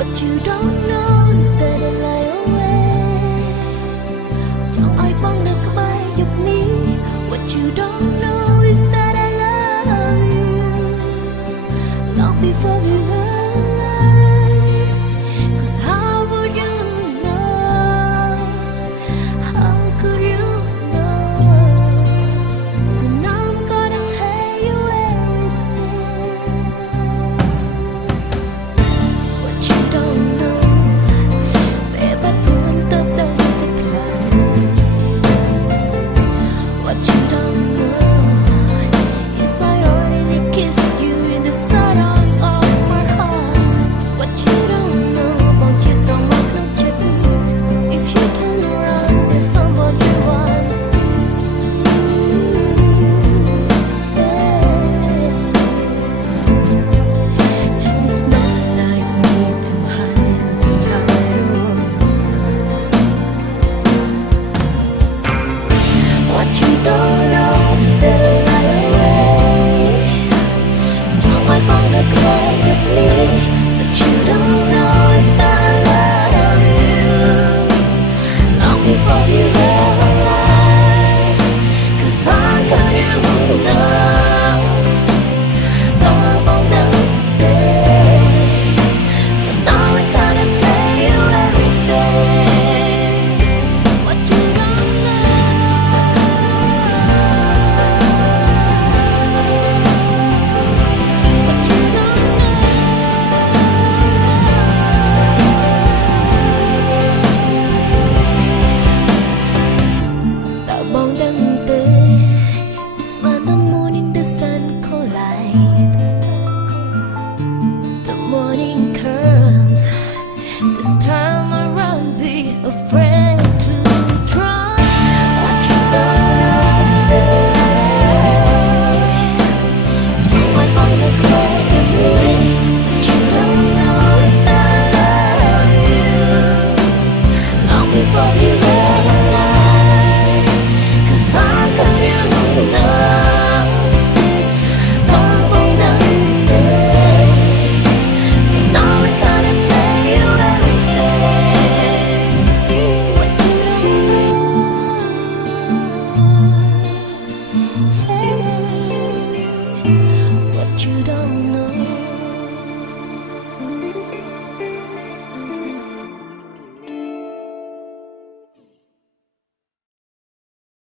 What you don't know is that I lie away ចង់ឲ្យបងនៅក្បែរយប់នេះ What you don't know is that I love you Long before we were